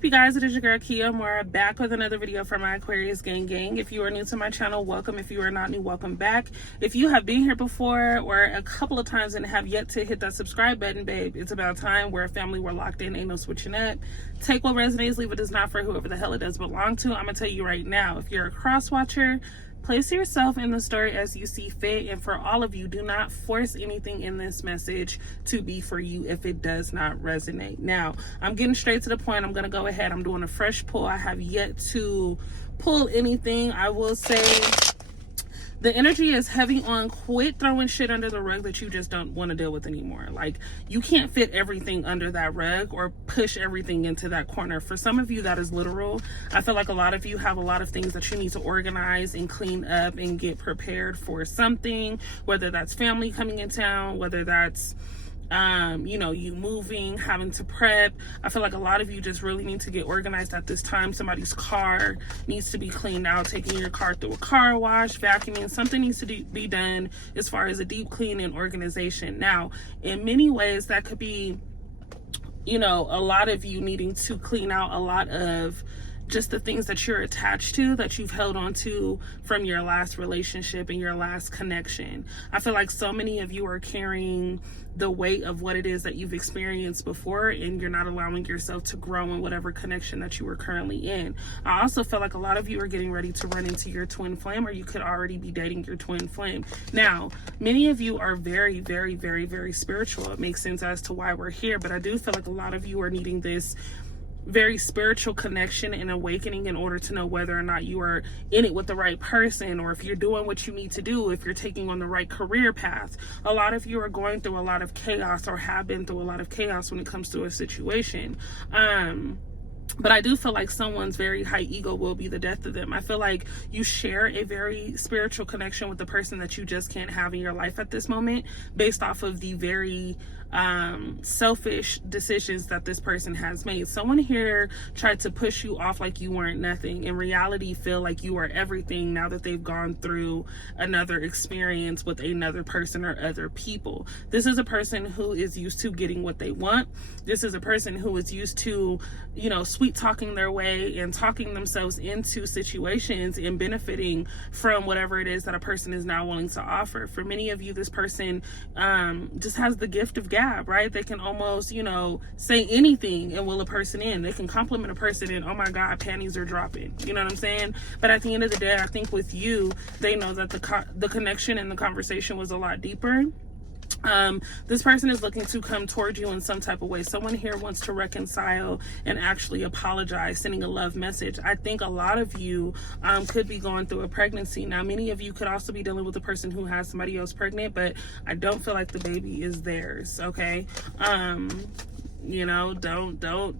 up, you guys? It is your girl Kia Mora, back with another video from my Aquarius gang. If you are new to my channel, welcome. If you are not new, welcome back. If you have been here before or a couple of times and have yet to hit that subscribe button, babe, it's about time. We're a family, we're locked in, ain't no switching up. Take what resonates, leave what does not, for whoever the hell it does belong to. I'm gonna tell you right now, if you're a cross watcher, place yourself in the story as you see fit. And for all of you, do not force anything in this message to be for you if it does not resonate. Now, I'm getting straight to the point. I'm going to go ahead. I'm doing a fresh pull. I have yet to pull anything. I will say the energy is heavy on quit throwing shit under the rug that you just don't want to deal with anymore. Like, you can't fit everything under that rug or push everything into that corner. For some of you, that is literal. I feel like a lot of you have a lot of things that you need to organize and clean up and get prepared for something, whether that's family coming in town, whether that's you moving, having to prep. I feel like a lot of you just really need to get organized at this time. Somebody's car needs to be cleaned out, taking your car through a car wash, vacuuming. Something needs to be done as far as a deep clean and organization. Now, in many ways, that could be, a lot of you needing to clean out a lot of just the things that you're attached to, that you've held on to from your last relationship and your last connection. I feel like so many of you are carrying the weight of what it is that you've experienced before, and you're not allowing yourself to grow in whatever connection that you are currently in. I also feel like a lot of you are getting ready to run into your twin flame, or you could already be dating your twin flame. Now, many of you are very, very, very, very spiritual. It makes sense as to why we're here, but I do feel like a lot of you are needing this very spiritual connection and awakening in order to know whether or not you are in it with the right person, or if you're doing what you need to do, if you're taking on the right career path. A lot of you are going through a lot of chaos, or have been through a lot of chaos when it comes to a situation. But I do feel like someone's very high ego will be the death of them. I feel like you share a very spiritual connection with the person that you just can't have in your life at this moment, based off of the very selfish decisions that this person has made. Someone here tried to push you off like you weren't nothing. In reality, feel like you are everything now that they've gone through another experience with another person or other people. This is a person who is used to getting what they want. This is a person who is used to, sweet talking their way and talking themselves into situations and benefiting from whatever it is that a person is now willing to offer. For many of you, this person just has the gift of gab, right? They can almost, say anything and will a person in. They can compliment a person and, oh my God, panties are dropping. You know what I'm saying? But at the end of the day, I think with you, they know that the connection and the conversation was a lot deeper. This person is looking to come towards you in some type of way. Someone here wants to reconcile and actually apologize, sending a love message. I think a lot of you could be going through a pregnancy. Now, many of you could also be dealing with a person who has somebody else pregnant, but I don't feel like the baby is theirs. Okay.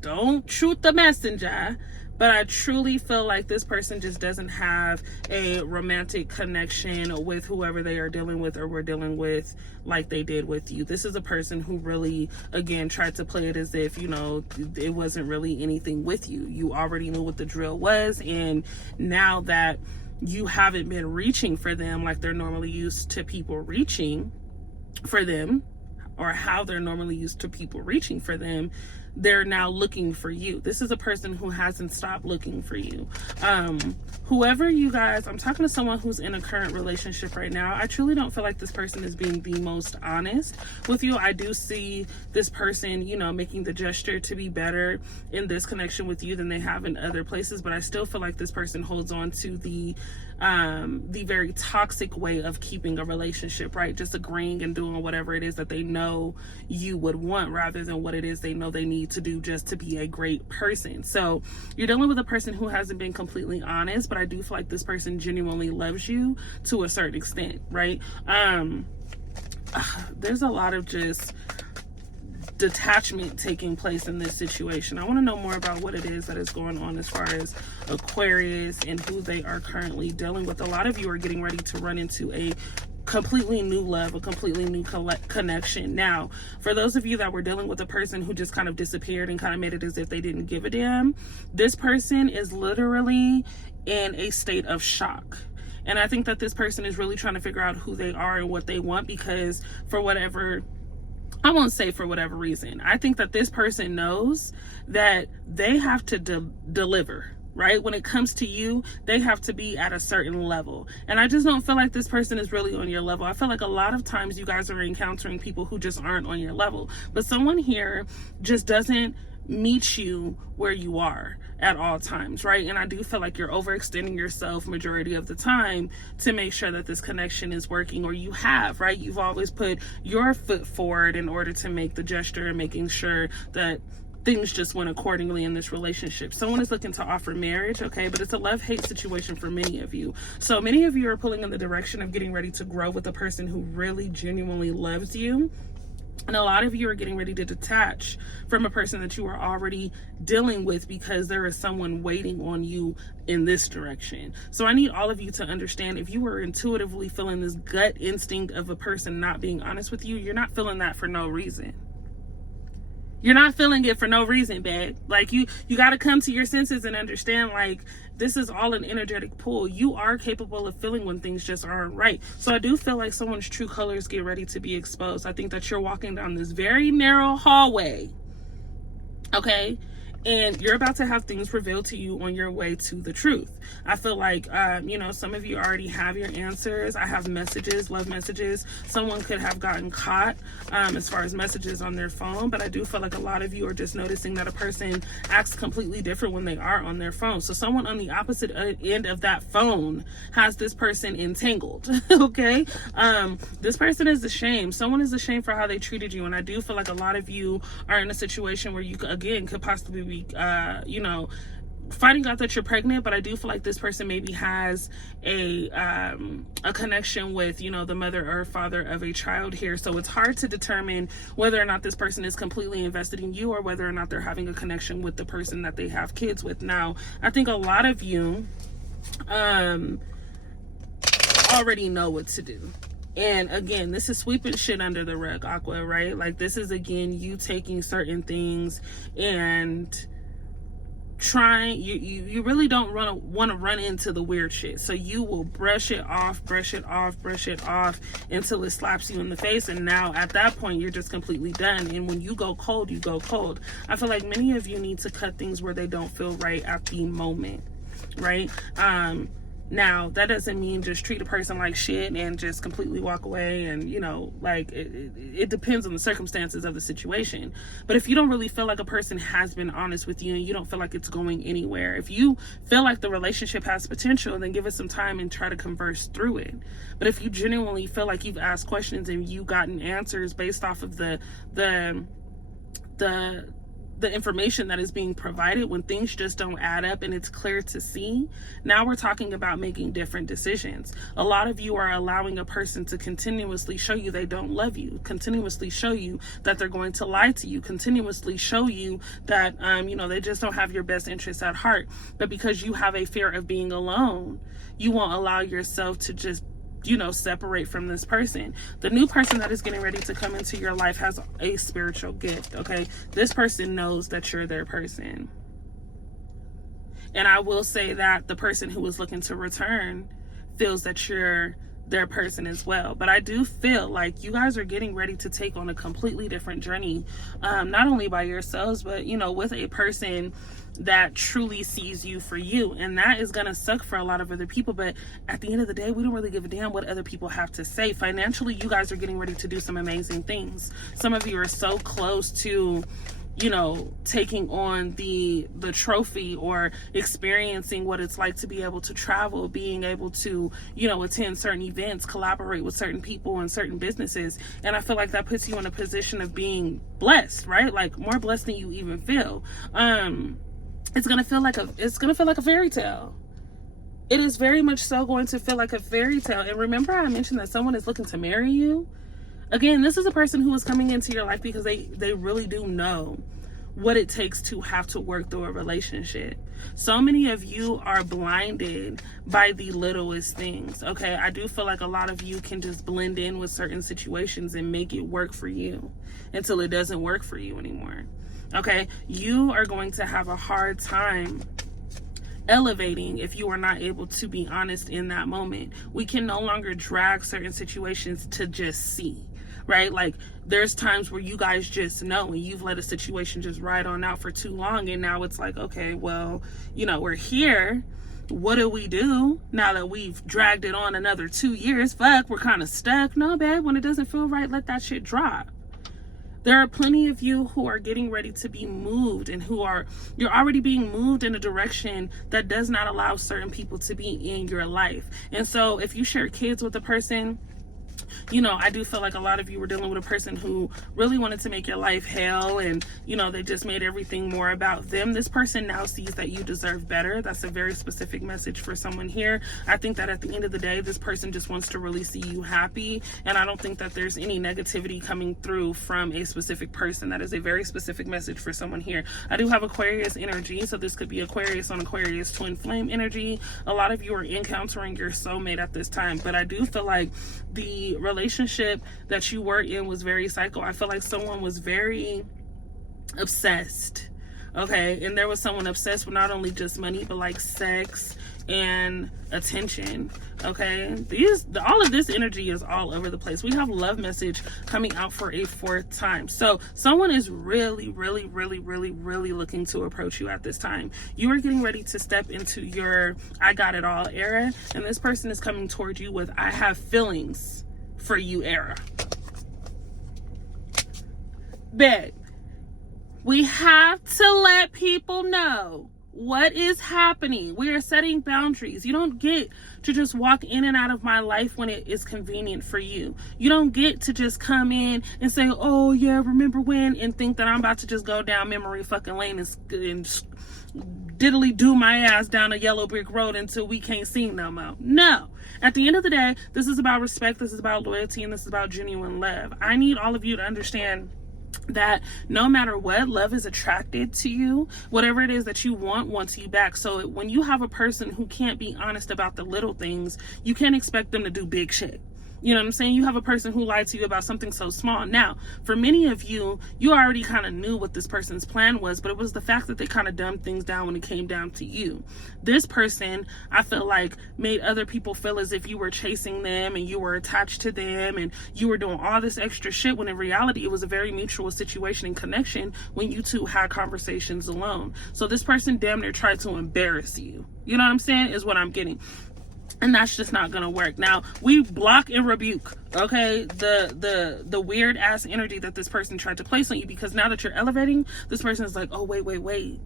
Don't shoot the messenger. But I truly feel like this person just doesn't have a romantic connection with whoever they are dealing with or were dealing with like they did with you. This is a person who really, again, tried to play it as if, it wasn't really anything with you. You already knew what the drill was. And now that you haven't been reaching for them like they're normally used to people reaching for them, or how they're normally used to people reaching for them, they're now looking for you. This is a person who hasn't stopped looking for you. Whoever you guys, I'm talking to someone who's in a current relationship right now. I truly don't feel like this person is being the most honest with you. I do see this person, making the gesture to be better in this connection with you than they have in other places. But I still feel like this person holds on to the very toxic way of keeping a relationship, right? Just agreeing and doing whatever it is that they know you would want, rather than what it is they know they need to do just to be a great person. So you're dealing with a person who hasn't been completely honest, but I do feel like this person genuinely loves you to a certain extent, right? There's a lot of just detachment taking place in this situation. I want to know more about what it is that is going on as far as Aquarius and who they are currently dealing with. A lot of you are getting ready to run into a completely new love, a completely new connection. Now, for those of you that were dealing with a person who just kind of disappeared and kind of made it as if they didn't give a damn, this person is literally in a state of shock. And I think that this person is really trying to figure out who they are and what they want, because for whatever I won't say for whatever reason. I think that this person knows that they have to deliver, right? When it comes to you, they have to be at a certain level. And I just don't feel like this person is really on your level. I feel like a lot of times you guys are encountering people who just aren't on your level. But someone here just doesn't meet you where you are at all times, right? And I do feel like you're overextending yourself majority of the time to make sure that this connection is working, or you have, right? You've always put your foot forward in order to make the gesture and making sure that things just went accordingly in this relationship. Someone is looking to offer marriage, okay? But it's a love-hate situation for many of you. So many of you are pulling in the direction of getting ready to grow with a person who really genuinely loves you. And a lot of you are getting ready to detach from a person that you are already dealing with because there is someone waiting on you in this direction. So I need all of you to understand, if you were intuitively feeling this gut instinct of a person not being honest with you, you're not feeling that for no reason. You're not feeling it for no reason, babe. Like, you got to come to your senses and understand, like, this is all an energetic pull. You are capable of feeling when things just aren't right. So I do feel like someone's true colors get ready to be exposed. I think that you're walking down this very narrow hallway, okay? And you're about to have things revealed to you on your way to the truth. I feel like, some of you already have your answers. I have messages, love messages. Someone could have gotten caught as far as messages on their phone, but I do feel like a lot of you are just noticing that a person acts completely different when they are on their phone. So someone on the opposite end of that phone has this person entangled, okay? This person is ashamed. Someone is ashamed for how they treated you, and I do feel like a lot of you are in a situation where you, again, could possibly be finding out that you're pregnant, but I do feel like this person maybe has a connection with, the mother or father of a child here. So it's hard to determine whether or not this person is completely invested in you or whether or not they're having a connection with the person that they have kids with. Now, I think a lot of you already know what to do. And again, this is sweeping shit under the rug, Aqua, right? Like, this is, again, you taking certain things and trying, you really don't want to run into the weird shit. So you will brush it off until it slaps you in the face. And now at that point, you're just completely done. And when you go cold, you go cold. I feel like many of you need to cut things where they don't feel right at the moment, right? Now, that doesn't mean just treat a person like shit and just completely walk away. And, it depends on the circumstances of the situation. But if you don't really feel like a person has been honest with you and you don't feel like it's going anywhere, if you feel like the relationship has potential, then give it some time and try to converse through it. But if you genuinely feel like you've asked questions and you've gotten answers based off of the information that is being provided, when things just don't add up and it's clear to see, now we're talking about making different decisions. A lot of you are allowing a person to continuously show you they don't love you, continuously show you that they're going to lie to you, continuously show you that, they just don't have your best interests at heart. But because you have a fear of being alone, you won't allow yourself to just separate from this person. The new person that is getting ready to come into your life has a spiritual gift, okay? This person knows that you're their person. And I will say that the person who is looking to return feels that you're their person as well. But I do feel like you guys are getting ready to take on a completely different journey, not only by yourselves, but, with a person that truly sees you for you. And that is gonna suck for a lot of other people, but at the end of the day, we don't really give a damn what other people have to say. Financially, you guys are getting ready to do some amazing things. Some of you are so close to taking on the trophy or experiencing what it's like to be able to travel, being able to, attend certain events, collaborate with certain people and certain businesses. And I feel like that puts you in a position of being blessed, right? Like, more blessed than you even feel. It's gonna feel like a fairy tale. It is very much so going to feel like a fairy tale. And remember, I mentioned that someone is looking to marry you. Again, this is a person who is coming into your life because they really do know what it takes to have to work through a relationship. So many of you are blinded by the littlest things, okay? I do feel like a lot of you can just blend in with certain situations and make it work for you until it doesn't work for you anymore, okay? You are going to have a hard time elevating if you are not able to be honest in that moment. We can no longer drag certain situations to just see. right? Like, there's times where you guys just know and you've let a situation just ride on out for too long, and now it's like, okay, well, you know, we're here. What do we do now that we've dragged it on another 2 years? Fuck, we're kind of stuck. No, babe, when it doesn't feel right, let that shit drop. There are plenty of you who are getting ready to be moved, and you're already being moved in a direction that does not allow certain people to be in your life. And so if you share kids with a person, you know, I do feel like a lot of you were dealing with a person who really wanted to make your life hell, and, you know, they just made everything more about them. This person now sees that you deserve better. That's a very specific message for someone here. I think that at the end of the day, this person just wants to really see you happy, and I don't think that there's any negativity coming through from a specific person. That is a very specific message for someone here. I do have Aquarius energy, so this could be Aquarius on Aquarius twin flame energy. A lot of you are encountering your soulmate at this time, but I do feel like the relationship that you were in was very psycho. I feel like someone was very obsessed, okay? And there was someone obsessed with not only just money, but like sex and attention, okay? All of this energy is all over the place. We have love message coming out for a 4th time. So someone is really looking to approach you at this time. You are getting ready to step into your I got it all era, and this person is coming toward you with I have feelings for you era. Babe, we have to let people know what is happening. We are setting boundaries. You don't get to just walk in and out of my life when it is convenient for you. You don't get to just come in and say, oh yeah, remember when, and think that I'm about to just go down memory fucking lane and diddly do my ass down a yellow brick road until we can't see no more. No. At the end of the day, this is about respect, this is about loyalty, and this is about genuine love. I need all of you to understand that no matter what, love is attracted to you. Whatever it is that you want wants you back. So when you have a person who can't be honest about the little things, you can't expect them to do big shit. You know what I'm saying? You have a person who lied to you about something so small. Now, for many of you, you already kind of knew what this person's plan was, but it was the fact that they kind of dumbed things down when it came down to you. This person, I feel like, made other people feel as if you were chasing them and you were attached to them and you were doing all this extra shit, when in reality, it was a very mutual situation and connection when you two had conversations alone. So this person damn near tried to embarrass you. You know what I'm saying? Is what I'm getting. And that's just not gonna work. Now, we block and rebuke, okay, the weird ass energy that this person tried to place on you, because now that you're elevating, this person is like, oh wait,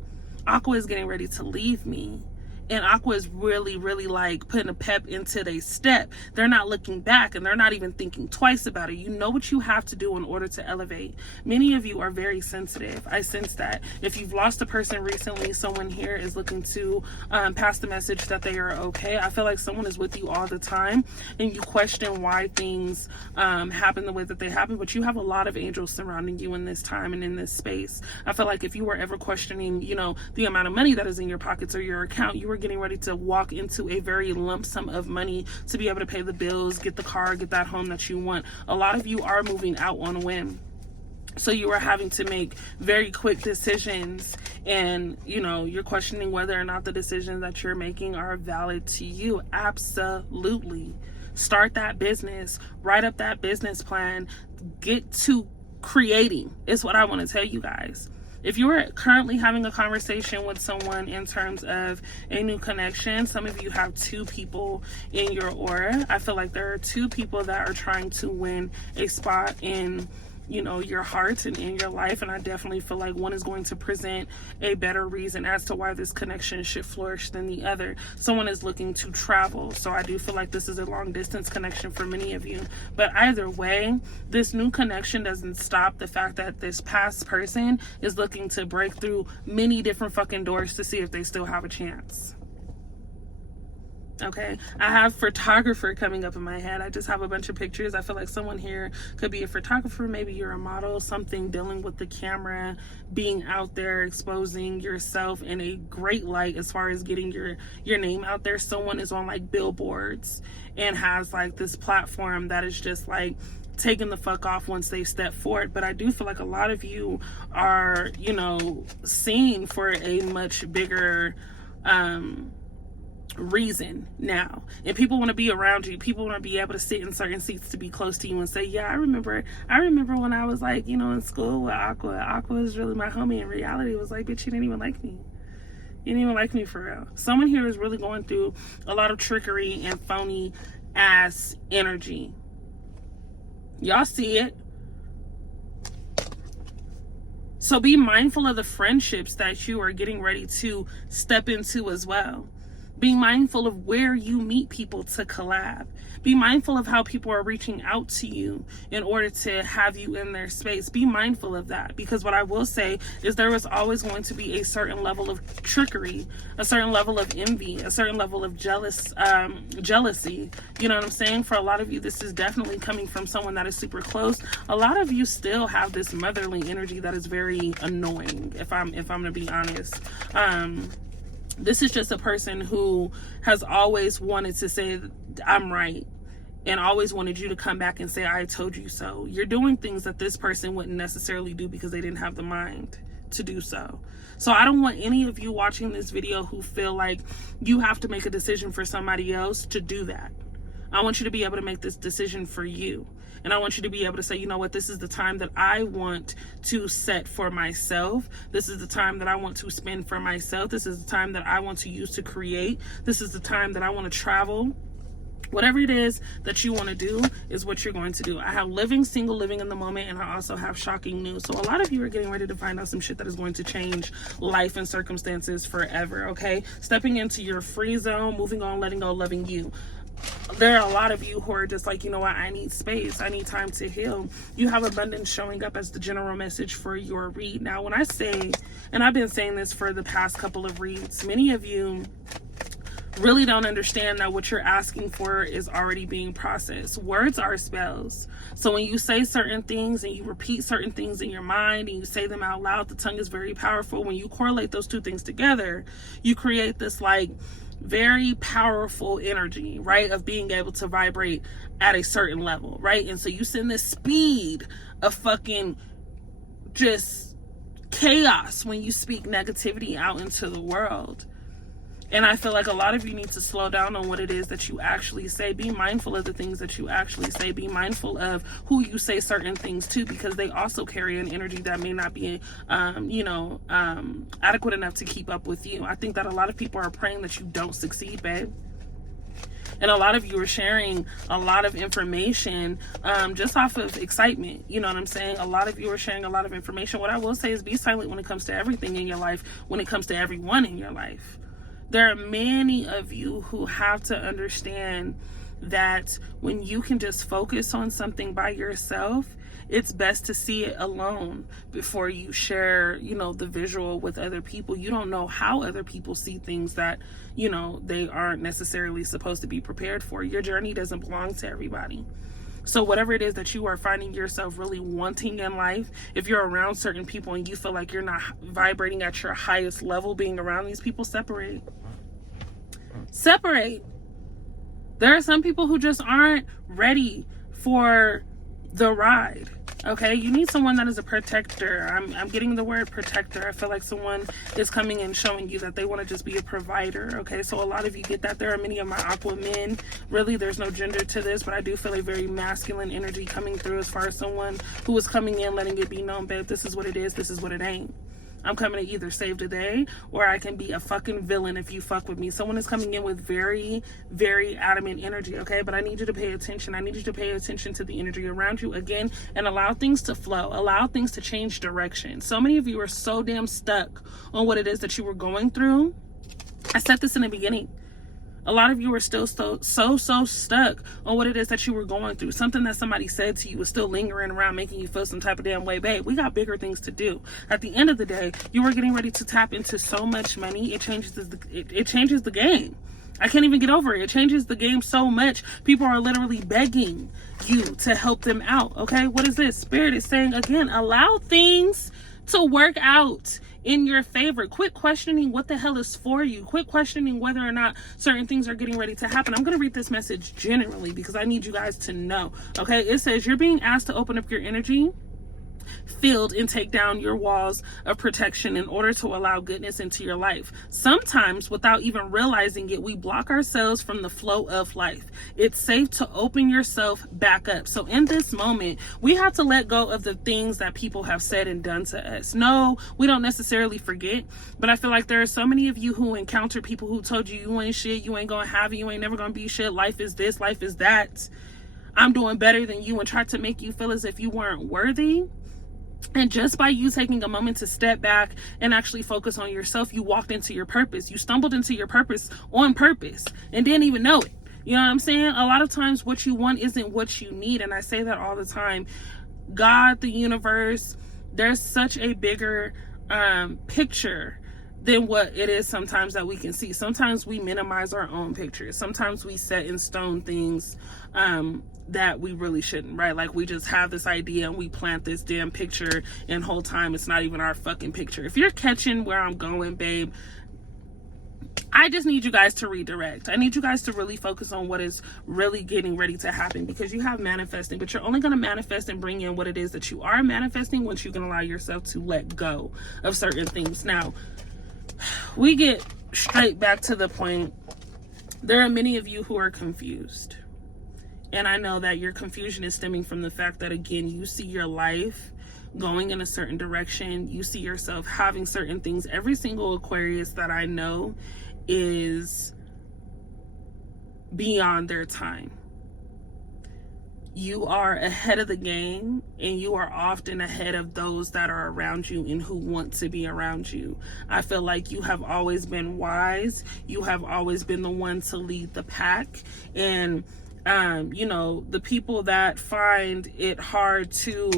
Aqua is getting ready to leave me. And Aqua is really like putting a pep into their step. They're not looking back, and they're not even thinking twice about it. You know what you have to do in order to elevate. Many of you are very sensitive. I sense that. If you've lost a person recently, someone here is looking to pass the message that they are okay. I feel like someone is with you all the time, and you question why things happen the way that they happen, but you have a lot of angels surrounding you in this time and in this space. I feel like if you were ever questioning, you know, the amount of money that is in your pockets or your account, you were getting ready to walk into a very lump sum of money to be able to pay the bills, get the car, get that home that you want. A lot of you are moving out on a whim. So you are having to make very quick decisions, and, you know, you're questioning whether or not the decisions that you're making are valid to you. Absolutely. Start that business, write up that business plan, get to creating is what I want to tell you guys. If you are currently having a conversation with someone in terms of a new connection, some of you have 2 people in your aura. I feel like there are 2 people that are trying to win a spot in, you know, your heart and in your life, and I definitely feel like one is going to present a better reason as to why this connection should flourish than the other. Someone is looking to travel, so I do feel like this is a long distance connection for many of you. But either way, this new connection doesn't stop the fact that this past person is looking to break through many different fucking doors to see if they still have a chance. Okay, I have photographer coming up in my head. I just have a bunch of pictures. I feel like someone here could be a photographer. Maybe you're a model, something dealing with the camera, being out there, exposing yourself in a great light as far as getting your name out there. Someone is on like billboards and has like this platform that is just like taking the fuck off once they step forward. But I do feel like a lot of you are, you know, seen for a much bigger reason now, and people want to be around you. People want to be able to sit in certain seats to be close to you and say, yeah, I remember when I was like, you know, in school with Aqua is really my homie. In reality, it was like, bitch, you didn't even like me. You didn't even like me for real. Someone here is really going through a lot of trickery and phony ass energy. Y'all see it. So be mindful of the friendships that you are getting ready to step into as well. Be mindful of where you meet people to collab. Be mindful of how people are reaching out to you in order to have you in their space. Be mindful of that, because what I will say is there is always going to be a certain level of trickery, a certain level of envy, a certain level of jealousy. You know what I'm saying? For a lot of you, this is definitely coming from someone that is super close. A lot of you still have this motherly energy that is very annoying, if I'm going to be honest. This is just a person who has always wanted to say, I'm right, and always wanted you to come back and say, I told you so. You're doing things that this person wouldn't necessarily do because they didn't have the mind to do so. So I don't want any of you watching this video who feel like you have to make a decision for somebody else to do that. I want you to be able to make this decision for you. And I want you to be able to say, you know what, this is the time that I want to set for myself. This is the time that I want to spend for myself. This is the time that I want to use to create. This is the time that I want to travel. Whatever it is that you want to do is what you're going to do. I have living single, living in the moment, and I also have shocking news. So a lot of you are getting ready to find out some shit that is going to change life and circumstances forever, okay? Stepping into your free zone, moving on, letting go, loving you. There are a lot of you who are just like, you know what, I need space, I need time to heal. You have abundance showing up as the general message for your read. Now, when I say, and I've been saying this for the past couple of reads, many of you really don't understand that what you're asking for is already being processed. Words are spells. So when you say certain things and you repeat certain things in your mind and you say them out loud, the tongue is very powerful. When you correlate those two things together, you create this like very powerful energy, right, of being able to vibrate at a certain level, right? And so you send this speed of fucking just chaos when you speak negativity out into the world. And I feel like a lot of you need to slow down on what it is that you actually say. Be mindful of the things that you actually say. Be mindful of who you say certain things to, because they also carry an energy that may not be, adequate enough to keep up with you. I think that a lot of people are praying that you don't succeed, babe. And a lot of you are sharing a lot of information just off of excitement. You know what I'm saying? A lot of you are sharing a lot of information. What I will say is be silent when it comes to everything in your life, when it comes to everyone in your life. There are many of you who have to understand that when you can just focus on something by yourself, it's best to see it alone before you share, the visual with other people. You don't know how other people see things that, they aren't necessarily supposed to be prepared for. Your journey doesn't belong to everybody. So whatever it is that you are finding yourself really wanting in life, if you're around certain people and you feel like you're not vibrating at your highest level being around these people, separate. There are some people who just aren't ready for the ride. Okay, you need someone that is a protector. I'm getting the word protector. I feel like someone is coming and showing you that they want to just be a provider. Okay, so a lot of you get that. There are many of my aqua men. Really, there's no gender to this, but I do feel a very masculine energy coming through as far as someone who is coming in, letting it be known, babe, this is what it is, this is what it ain't. I'm coming to either save the day or I can be a fucking villain if you fuck with me. Someone is coming in with very, very adamant energy, okay? But I need you to pay attention. I need you to pay attention to the energy around you again and allow things to flow. Allow things to change direction. So many of you are so damn stuck on what it is that you were going through. I said this in the beginning. A lot of you are still so stuck on what it is that you were going through. Something that somebody said to you is still lingering around, making you feel some type of damn way. Babe, we got bigger things to do. At the end of the day, you are getting ready to tap into so much money. It changes the game. I can't even get over it. It changes the game so much. People are literally begging you to help them out. Okay, what is this? Spirit is saying again, allow things to work out in your favor. Quit questioning what the hell is for you. Quit questioning whether or not certain things are getting ready to happen. I'm going to read this message generally because I need you guys to know. Okay, it says you're being asked to open up your energy field and take down your walls of protection in order to allow goodness into your life. Sometimes, without even realizing it, we block ourselves from the flow of life. It's safe to open yourself back up. So in this moment, we have to let go of the things that people have said and done to us. No, we don't necessarily forget, but I feel like there are so many of you who encounter people who told you you ain't shit, you ain't gonna have it, you ain't never gonna be shit, life is this, life is that, I'm doing better than you, and tried to make you feel as if you weren't worthy. And just by you taking a moment to step back and actually focus on yourself, you walked into your purpose. You stumbled into your purpose on purpose and didn't even know it. You know what I'm saying? A lot of times what you want isn't what you need. And I say that all the time. God, the universe, there's such a bigger picture than what it is sometimes that we can see. Sometimes we minimize our own pictures. Sometimes we set in stone things that we really shouldn't, right? Like we just have this idea and we plant this damn picture, and whole time it's not even our fucking picture. If you're catching where I'm going, babe, I just need you guys to redirect. I need you guys to really focus on what is really getting ready to happen, because you have manifesting, but you're only going to manifest and bring in what it is that you are manifesting once you can allow yourself to let go of certain things. Now, we get straight back to the point. There are many of you who are confused. And I know that your confusion is stemming from the fact that, again, you see your life going in a certain direction. You see yourself having certain things. Every single Aquarius that I know is beyond their time. You are ahead of the game, and you are often ahead of those that are around you and who want to be around you. I feel like you have always been wise. You have always been the one to lead the pack. And you know, the people that find it hard to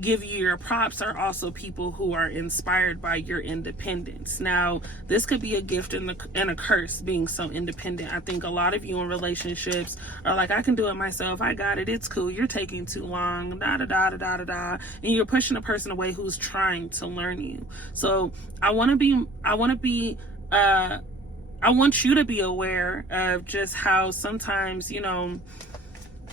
give you your props are also people who are inspired by your independence. Now, this could be a gift and a curse, being so independent. I think a lot of you in relationships are like, I can do it myself, I got it, it's cool, you're taking too long, da da da da da da da, and you're pushing a person away who's trying to learn you. So I want you to be aware of just how sometimes, you know,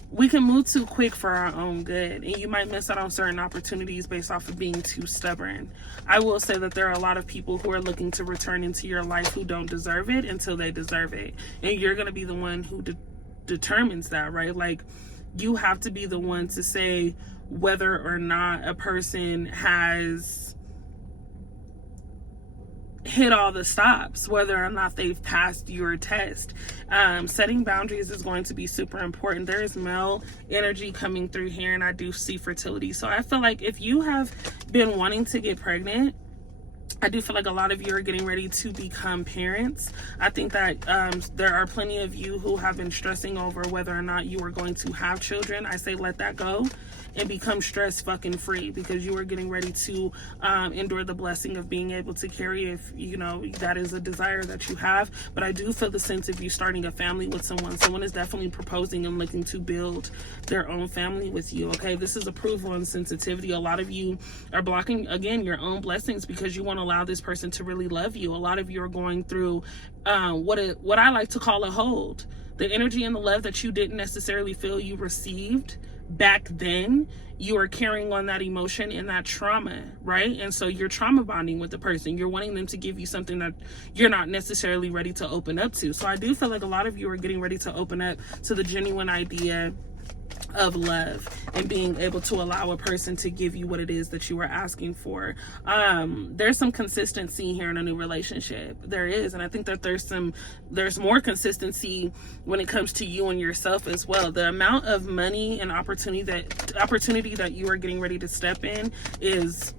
we can move too quick for our own good, and you might miss out on certain opportunities based off of being too stubborn. I will say that there are a lot of people who are looking to return into your life who don't deserve it until they deserve it, and you're going to be the one who determines that, right? Like, you have to be the one to say whether or not a person has hit all the stops, whether or not they've passed your test. Setting boundaries is going to be super important. There is male energy coming through here, and I do see fertility. So I feel like if you have been wanting to get pregnant, I do feel like a lot of you are getting ready to become parents. I think that there are plenty of you who have been stressing over whether or not you are going to have children. I say let that go and become stress fucking free, because you are getting ready to endure the blessing of being able to carry, if you know that is a desire that you have. But I do feel the sense of you starting a family with someone is definitely proposing and looking to build their own family with you. Okay, this is approval and sensitivity. A lot of you are blocking, again, your own blessings because you want to allow this person to really love you. A lot of you are going through what I like to call a hold. The energy and the love that you didn't necessarily feel you received back then, you are carrying on that emotion and that trauma, right? And so you're trauma bonding with the person. You're wanting them to give you something that you're not necessarily ready to open up to. So I do feel like a lot of you are getting ready to open up to the genuine idea of love and being able to allow a person to give you what it is that you are asking for. There's some consistency here in a new relationship. There is, and I think that there's more consistency when it comes to you and yourself as well. The amount of money and opportunity that you are getting ready to step in is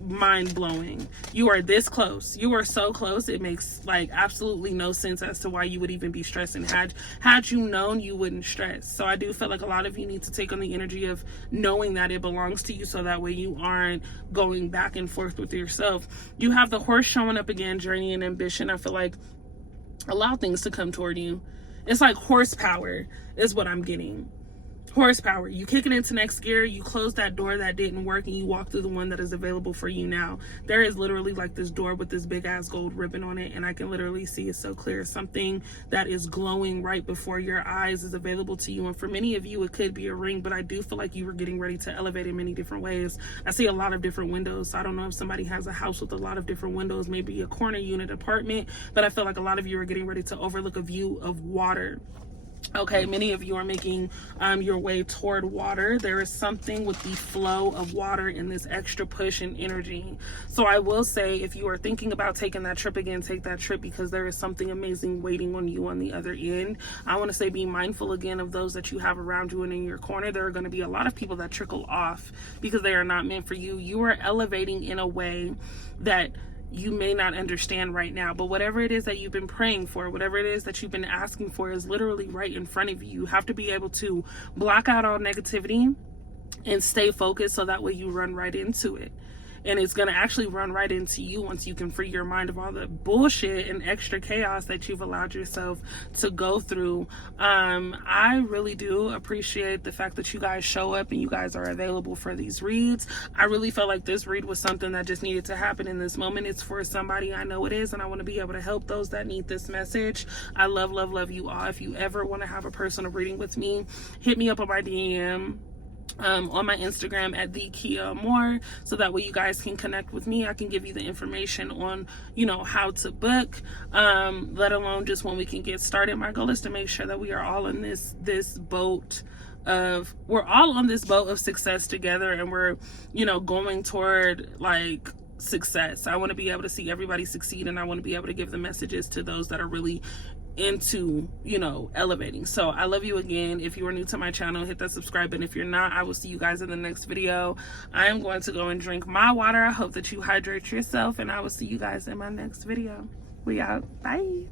mind-blowing. You are this close. You are so close. It makes like absolutely no sense as to why you would even be stressing. Had you known, you wouldn't stress. So I do feel like a lot of you need to take on the energy of knowing that it belongs to you, so that way you aren't going back and forth with yourself. You have the horse showing up again, journey and ambition. I feel like allow things to come toward you. It's like horsepower is what I'm getting. horsepower. You kick it into next gear, you close that door that didn't work, and you walk through the one that is available for you now. There is literally like this door with this big ass gold ribbon on it, and I can literally see it so clear. Something that is glowing right before your eyes is available to you, and for many of you it could be a ring, but I do feel like you were getting ready to elevate in many different ways. I see a lot of different windows, so I don't know if somebody has a house with a lot of different windows, maybe a corner unit apartment, but I feel like a lot of you are getting ready to overlook a view of water. Okay, many of you are making your way toward water. There is something with the flow of water and this extra push and energy. So I will say, if you are thinking about taking that trip again, take that trip, because there is something amazing waiting on you on the other end. I want to say, be mindful again of those that you have around you and in your corner. There are going to be a lot of people that trickle off because they are not meant for you. You are elevating in a way that you may not understand right now, but whatever it is that you've been praying for, whatever it is that you've been asking for, is literally right in front of you. You have to be able to block out all negativity and stay focused, so that way you run right into it. And it's going to actually run right into you once you can free your mind of all the bullshit and extra chaos that you've allowed yourself to go through. I really do appreciate the fact that you guys show up and you guys are available for these reads. I really felt like this read was something that just needed to happen in this moment. It's for somebody, I know it is, and I want to be able to help those that need this message. I love you all. If you ever want to have a personal reading with me, hit me up on my DM. On my Instagram at @thekiamore, so that way you guys can connect with me. I can give you the information on, how to book, let alone just when we can get started. My goal is to make sure that we are all in this boat of, we're all on this boat of success together, and we're, going toward like success. I want to be able to see everybody succeed, and I want to be able to give the messages to those that are really into elevating. So I love you again. If you are new to my channel, hit that subscribe button. If you're not, I will see you guys in the next video. I am going to go and drink my water. I hope that you hydrate yourself, and I will see you guys in my next video. We out. Bye.